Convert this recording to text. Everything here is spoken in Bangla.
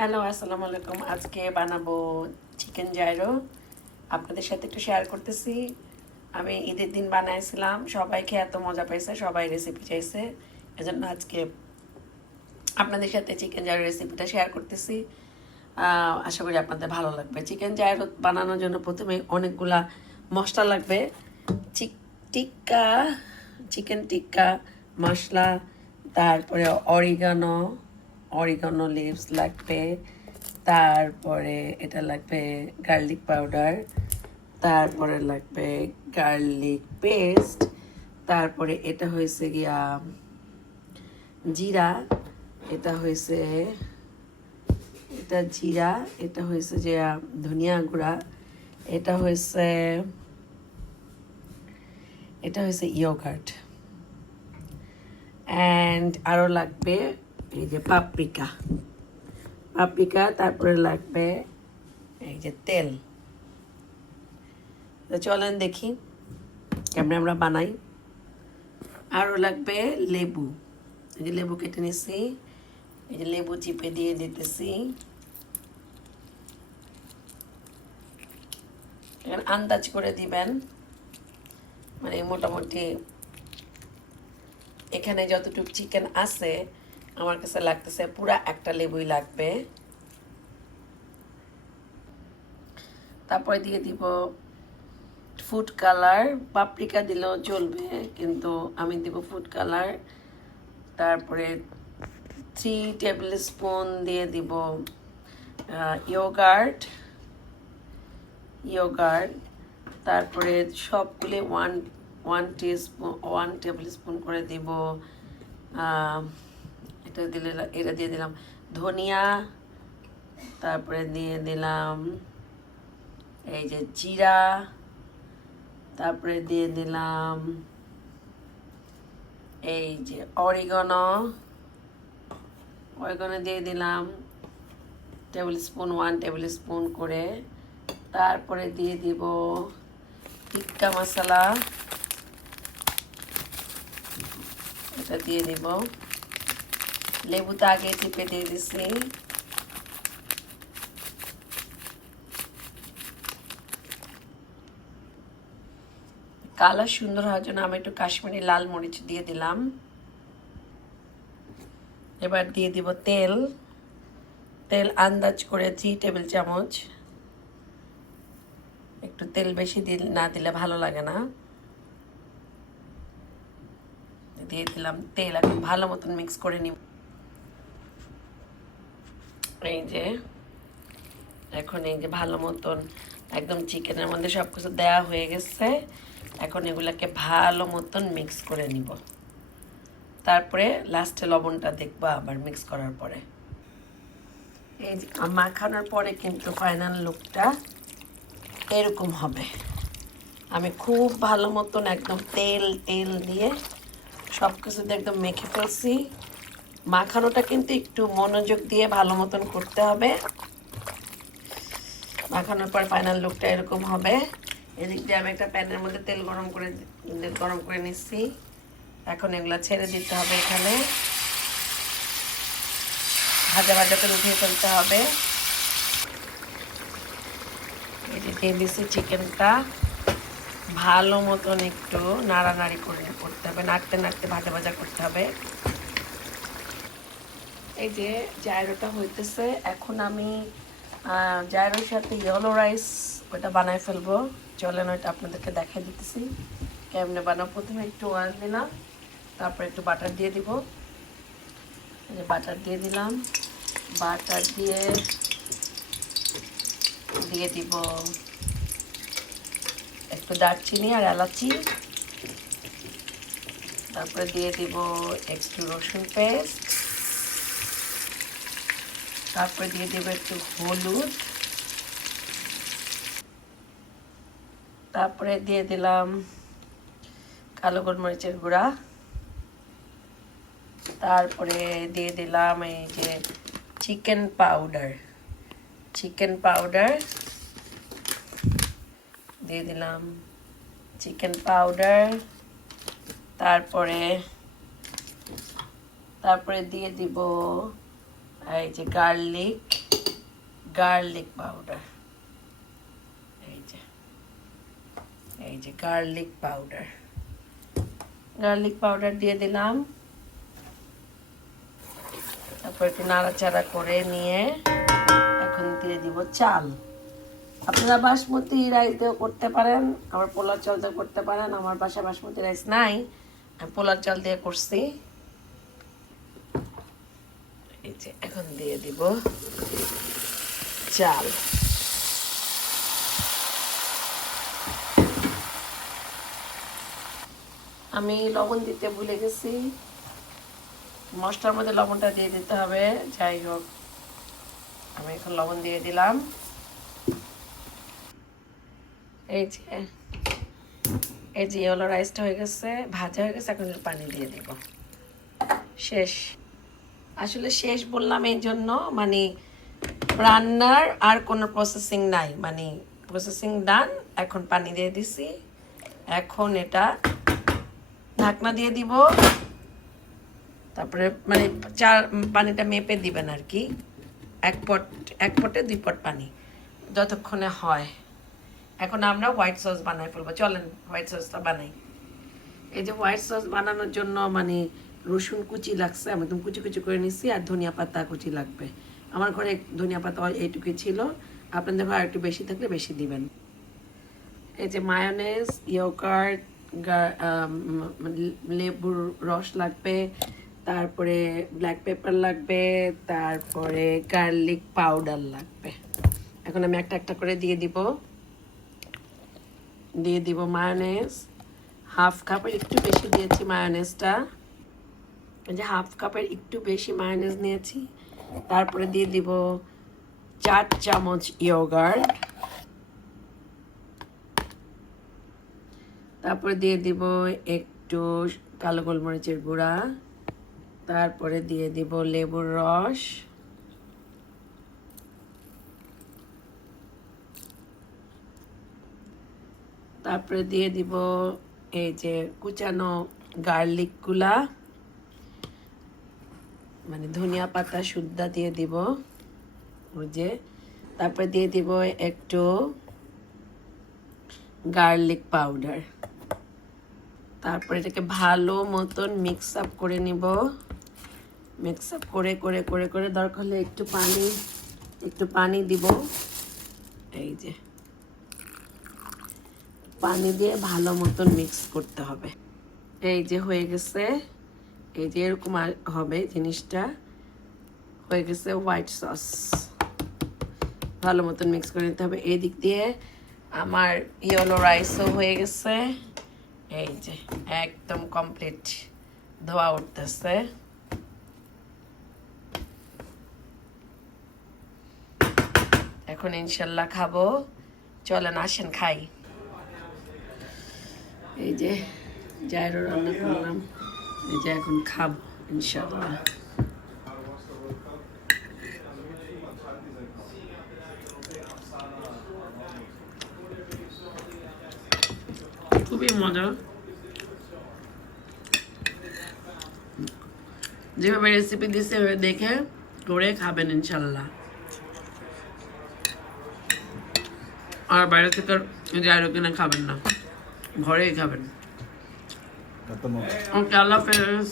হ্যালো, আসসালামু আলাইকুম। আজকে বানাবো চিকেন জাইরো। আপনাদের সাথে একটু শেয়ার করতেছি। আমি ঈদের দিন বানাইছিলাম, সবাই খেয়ে এত মজা পাইছে, সবাই রেসিপি চাইছে। এজন্য আজকে আপনাদের সাথে চিকেন জাইরো রেসিপিটা শেয়ার করতেছি। আশা করি আপনাদের ভালো লাগবে। চিকেন জাইরো বানানোর জন্য প্রথমে অনেকগুলা মশলা লাগবে। টিক্কা, চিকেন টিক্কা মশলা, তারপরে অরিগানো লিভস লাগবে, তারপরে এটা লাগবে গার্লিক পাউডার, তারপরে লাগবে গার্লিক পেস্ট, তারপরে এটা হয়েছে গিয়া জিরা, এটা হয়েছে জিরা, এটা হয়েছে যে ধনিয়া গুঁড়া, এটা হয়েছে ইয়োগার্ট, অ্যান্ড আরও লাগবে এই যে পাপরিকা, তারপরে লাগবে এই যে তেল। তো চলেন দেখি কেমনে আমরা বানাই। আরও লাগবে লেবু, এই যে লেবু কেটে নিছি, এই যে লেবু চিপে দিয়ে দিতেছি। এখানে আন্দাজ করে দিবেন, মানে মোটামুটি এখানে যতটুকু চিকেন আছে আমার কাছে লাগতেছে পুরা একটা লেবুই লাগবে। তারপরে দিয়ে দিব ফুড কালার, পাপরিকা দিলেও চলবে কিন্তু আমি দিব ফুড কালার। তারপরে 3 টেবিল স্পুন দিয়ে দিব ইয়োগার্ট, তারপরে সবগুলি ওয়ান টেবিল স্পুন করে দিব। এটা দিয়ে দিলাম ধনিয়া, তারপরে দিয়ে দিলাম এই যে জিরা, তারপরে দিয়ে দিলাম এই যে অরিগানো দিয়ে দিলাম ওয়ান টেবিল স্পুন করে। তারপরে দিয়ে দিব টিক্কা মশলা, এটা দিয়ে দিব। লেবুটা আগে চিপে দিয়ে দিছি। কালার সুন্দর হওয়ার জন্য আমি একটু কাশ্মীরি লাল মরিচ দিয়ে দিলাম। এবার দিয়ে দিব তেল আন্দাজ করে 3 টেবিল চামচ। একটু তেল বেশি না দিলে ভালো লাগে না। দিয়ে দিলাম তেল, এখন ভালো মতন মিক্স করে নিব। এই যে এখন এই যে ভালো মতন একদম চিকেনের মধ্যে সব কিছু দেওয়া হয়ে গেছে। এখন এগুলাকে ভালো মতন মিক্স করে নিব। তারপরে লাস্টে লবণটা দেখবা আবার মিক্স করার পরে। এই যে মাখানোর পরে কিন্তু ফাইনাল লুকটা এরকম হবে। আমি খুব ভালো মতন একদম তেল দিয়ে সব কিছুতে একদম মেখে ফেলছি। মাখানোটা কিন্তু একটু মনোযোগ দিয়ে ভালো মতন করতে হবে। মাখানোর পর ফাইনাল লুকটা এরকম হবে। এদিক দিয়ে আমি একটা প্যানের মধ্যে তেল গরম করে নিচ্ছি। এখন এগুলা ছেড়ে দিতে হবে, এখানে ভাজা করে উঠিয়ে ফেলতে হবে। এই যে দিয়ে দিচ্ছি চিকেনটা, ভালো মতন একটু নাড়ানাড়ি করতে হবে, নাড়তে ভাজা করতে হবে। এই যে জায়রোটা হইতেছে, এখন আমি জায়রোর সাথে ইয়েলো রাইস ওটা বানায় ফেলবো। চলেন ওইটা আপনাদেরকে দেখাই দিতেছি কেমনে বানাবো। প্রথমে একটু অয়েল দিলাম, তারপর একটু বাটার দিয়ে দিব। বাটার দিয়ে দিলাম, বাটার দিয়ে দিব একটু দারচিনি আর এলাচি, তারপরে দিয়ে দিব একটু রসুন পেস্ট, তারপরে দিয়ে দিব একটু হলুদ, তারপরে দিয়ে দিলাম কালো গোলমরিচের গুঁড়া, তারপরে দিয়ে দিলাম এই যে চিকেন পাউডার দিয়ে দিলাম তারপরে দিয়ে দিব এই যে গার্লিক গার্লিক পাউডার, এই যে গার্লিক পাউডার দিয়ে দিলাম। তারপর একটু নাড়াচাড়া করে নিয়ে এখন দিয়ে দিব চাল। আপনারা বাসমতি রাইস দিয়েও করতে পারেন, আবার পোলার চাল দিয়েও করতে পারেন। আমার বাসায় বাসমতি রাইস নাই, আমি পোলার চাল দিয়ে করছি। এই যে এখন দিয়ে দিব চাল। আমি লবণ দিতে ভুলে গেছি, মশলার মধ্যে লবণটা দিয়ে দিতে হবে। যাই হোক, আমি এখন লবণ দিয়ে দিলাম। এই যে ইয়েলো রাইসটা হয়ে গেছে, ভাজা হয়ে গেছে। এখন পানি দিয়ে দিব। শেষ। আসলে শেষ বললাম এই জন্য, মানে রান্নার আর কোনো প্রসেসিং নাই, মানে প্রসেসিং ডান। এখন পানি দিয়ে দিছি, এখন এটা ঢাকনা দিয়ে দিব। তারপরে মানে পানিটা মেপে দিবেন আর কি, এক পটে 2 পট পানি যতক্ষণে হয়। এখন আমরা হোয়াইট সস বানাই ফেলবো। চলেন হোয়াইট সসটা বানাই। এই যে হোয়াইট সস বানানোর জন্য মানে রসুন কুচি লাগছে, আমি একদম কুচি কুচি করে নিচ্ছি। আর ধনিয়া পাতা কুচি লাগবে। আমার ঘরে ধনিয়া পাতা এইটুকুই ছিল, আপনাদের ঘরে একটু বেশি থাকলে বেশি দিবেন। এই যে মায়োনেজ, ইয়োগার্ট, লেবুর রস লাগবে, তারপরে ব্ল্যাক পেপার লাগবে, তারপরে গার্লিক পাউডার লাগবে। এখন আমি একটা একটা করে দিয়ে দিব মায়োনেজ। হাফ কাপের একটু বেশি দিয়েছি মায়োনেজটা, যে হাফ কাপের একটু বেশি মায়োনেজ নিয়েছি। তারপরে দিয়ে দিব 4 চামচ ইয়োগার্ট, তারপরে দিয়ে দিব একটু কালো গোলমরিচের গুঁড়া, তারপরে দিয়ে দিব লেবুর রস, তারপরে দিয়ে দিব এই যে কুচানো গার্লিকগুলা, মানে ধনিয়া পাতা শুদ্ধা দিয়ে দিব ওই যে। তারপরে দিয়ে দিব একটু গার্লিক পাউডার। তারপরে এটাকে ভালো মতন মিক্স আপ করে নিব। মিক্স আপ করে করে করে করে দরকার হলে একটু পানি দিব। এই যে পানি দিয়ে ভালো মতন মিক্স করতে হবে। এই যে হয়ে গেছে, এই যে এরকম হবে জিনিসটা। হয়ে গেছে হোয়াইট সস। ভালো মতন মিক্স করে নিতে হবে। এই দিক দিয়ে আমার ইয়েলো রাইসও হয়ে গেছে। এই যে একদম কমপ্লিট, ধোয়া উঠতেছে। এখন ইনশাল্লাহ খাবো। চলেন আসেন খাই। এই যে জায়রো রান্না করলাম, এই যে এখন খাবো ইনশাল্লাহ। খুবই মজা। যেভাবে রেসিপি দিচ্ছে ওভাবে দেখে করে খাবেন ইনশাল্লাহ। আর বাইরে থেকে জায়রো কিনে খাবেন না, ঘরেই খাবেন। ওকে, আল্লাহ হাফেজ।